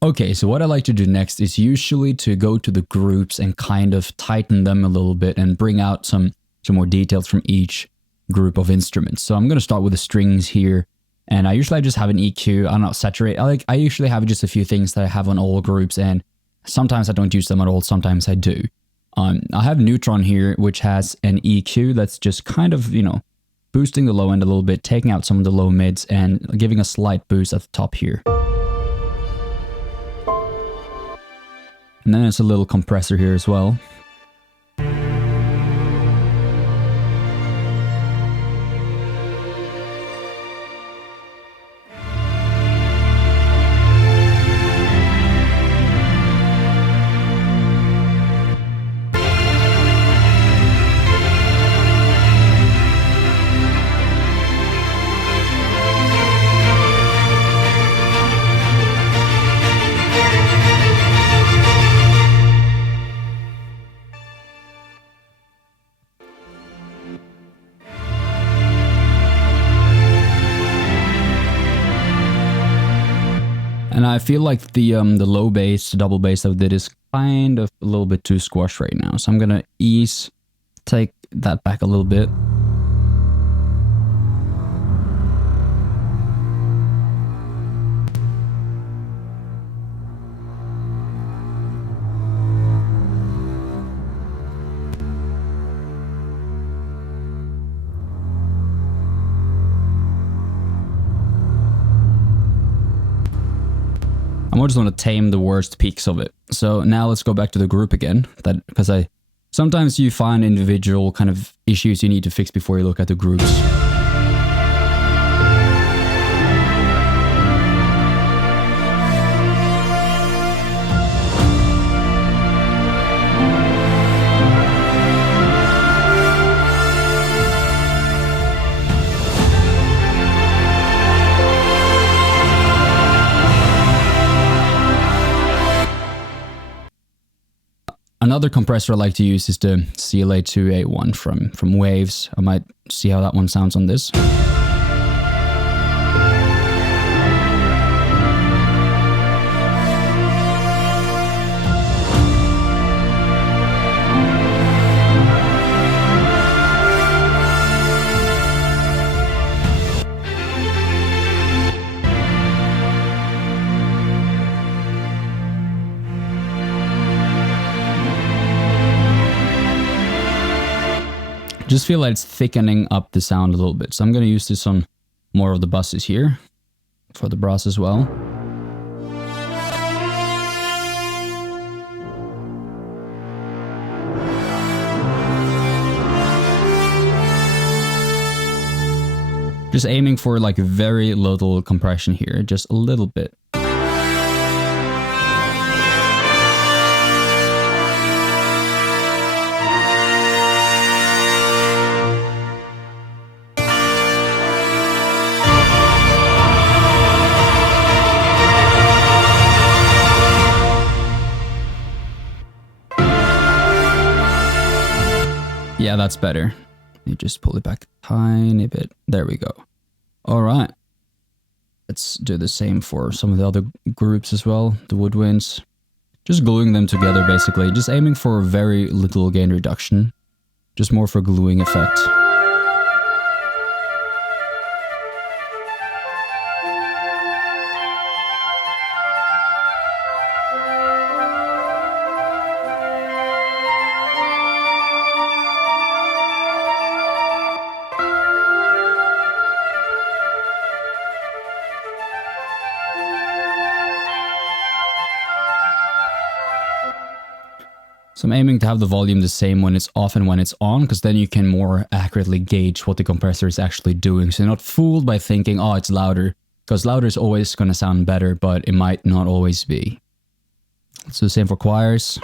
Okay, so what I like to do next is usually to go to the groups and kind of tighten them a little bit and bring out some more details from each group of instruments. So I'm going to start with the strings here. And I usually just have an EQ. I'm not saturate. I usually have just a few things that I have on all groups, and sometimes I don't use them at all. Sometimes I do. I have Neutron here, which has an EQ that's just kind of, boosting the low end a little bit, taking out some of the low mids, and giving a slight boost at the top here. And then there's a little compressor here as well. And I feel like the low bass, the double bass I did is kind of a little bit too squashed right now. So I'm going to take that back a little bit. I just want to tame the worst peaks of it. So now let's go back to the group again, because sometimes you find individual kind of issues you need to fix before you look at the groups. Another compressor I like to use is the CLA281 from Waves. I might see how that one sounds on this. Just feel like it's thickening up the sound a little bit. So I'm going to use this on more of the buses here for the brass as well. Just aiming for like very little compression here, just a little bit. Yeah, that's better. You just pull it back a tiny bit. There we go. All right. Let's do the same for some of the other groups as well, the woodwinds. Just gluing them together, basically. Just aiming for very little gain reduction. Just more for gluing effect. So I'm aiming to have the volume the same when it's off and when it's on, because then you can more accurately gauge what the compressor is actually doing. So you're not fooled by thinking, oh, it's louder, because louder is always going to sound better, but it might not always be. Let's do the same for choirs.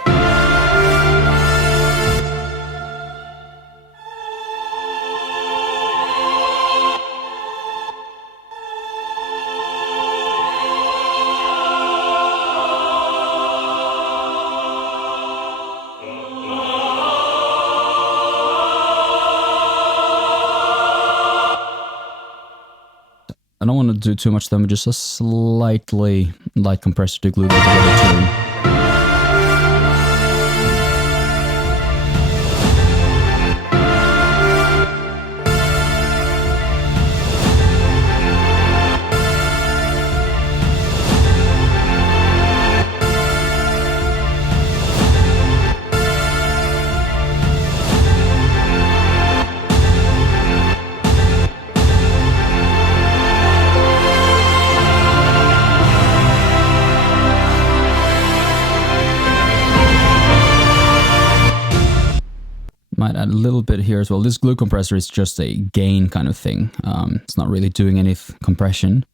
I don't want to do too much to them, just a slightly light compressor to glue them together too. Might add a little bit here as well. This glue compressor is just a gain kind of thing. It's not really doing any compression.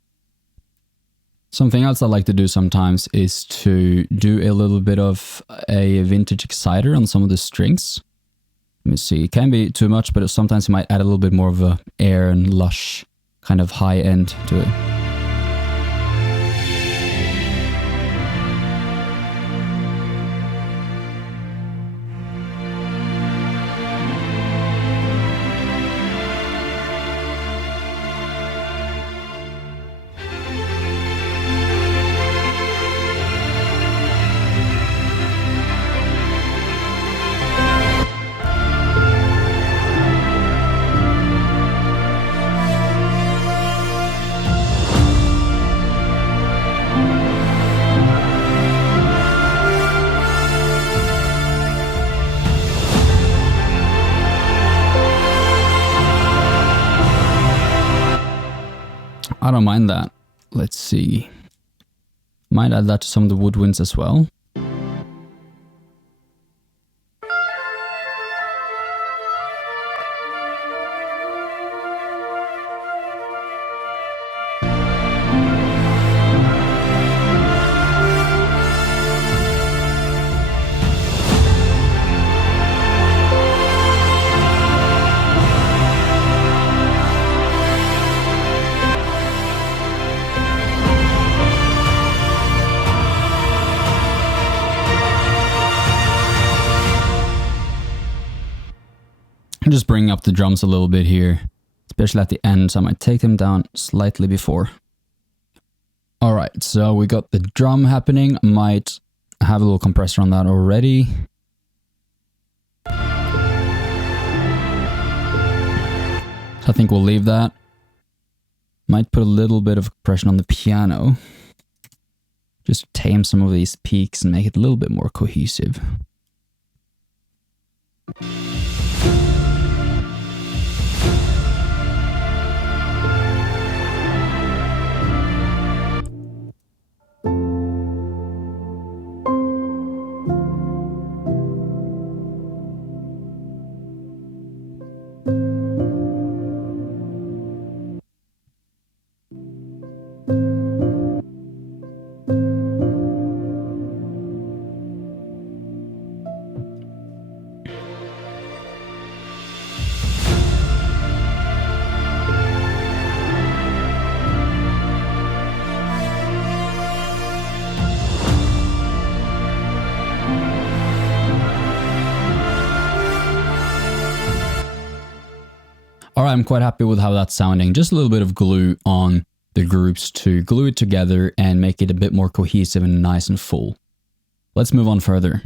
Something else I like to do sometimes is to do a little bit of a vintage exciter on some of the strings. Let me see, it can be too much, but sometimes you might add a little bit more of a air and lush kind of high end to it. I don't mind that. Let's see. Might add that to some of the woodwinds as well. Just bringing up the drums a little bit here, especially at the end, so I might take them down slightly before. Alright, so we got the drum happening. Might have a little compressor on that already. I think we'll leave that. Might put a little bit of compression on the piano. Just tame some of these peaks and make it a little bit more cohesive. Alright, I'm quite happy with how that's sounding. Just a little bit of glue on the groups to glue it together and make it a bit more cohesive and nice and full. Let's move on further.